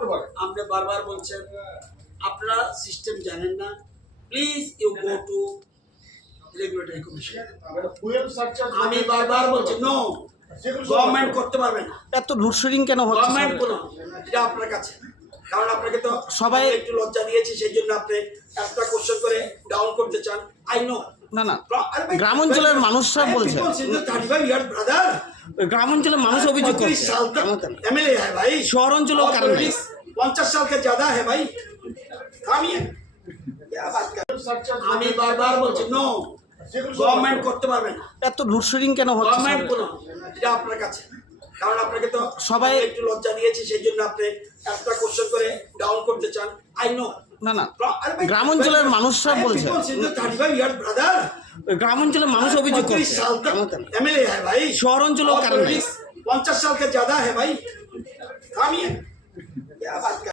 করতে পারে। আপনি বারবার বলছেন আপনারা সিস্টেম জানেন না, please you go to regulatory commission. Fuel surcharge আমি বারবার বলছি নো, গভর্নমেন্ট করতে পারবে না। এত লোডশেডিং কেন হচ্ছে গভর্নমেন্ট স্যার? কোনো, এটা আপনার কাছে, কারণ আপনাকে তো সবাই- একটু লজ্জা দিয়েছি, সেই জন্য আপনি একটা কোশ্চেন করে ডাউন করতে চান। I know. না না, গ্রাম অঞ্চলের মানুষরা বলছে, 35 years brother, গ্রাম অঞ্চলের মানুষ অভিযোগ 35 করছে साल तक एमएलए है भाई। शहर अंचलों और कारण नहीं। पुलिस 50 साल के ज्यादा है भाई। थामिए, क्या बात कर, সারচার্জ আমি বারবার বলছি নো, গভর্নমেন্ট করতে পারবে না। এত লোডশেডিং কেন হচ্ছে গভর্নমেন্ট স্যার? কোনো, এটা আপনার কাছে, কারণ আপনাকে তো সবাই- একটু লজ্জা দিয়েছি, সেই জন্য আপনি একটা কোশ্চেন করে ডাউন করতে চান। I know. না না, গ্রাম অঞ্চলের মানুষরা বলছে, 35 years brother, গ্রাম অঞ্চলের মানুষ অভিযোগ 35 করছে साल तक एमएलए है भाई। शहर अंचलों और कारण नहीं। पुलिस 50 साल के ज्यादा है भाई। थामिए,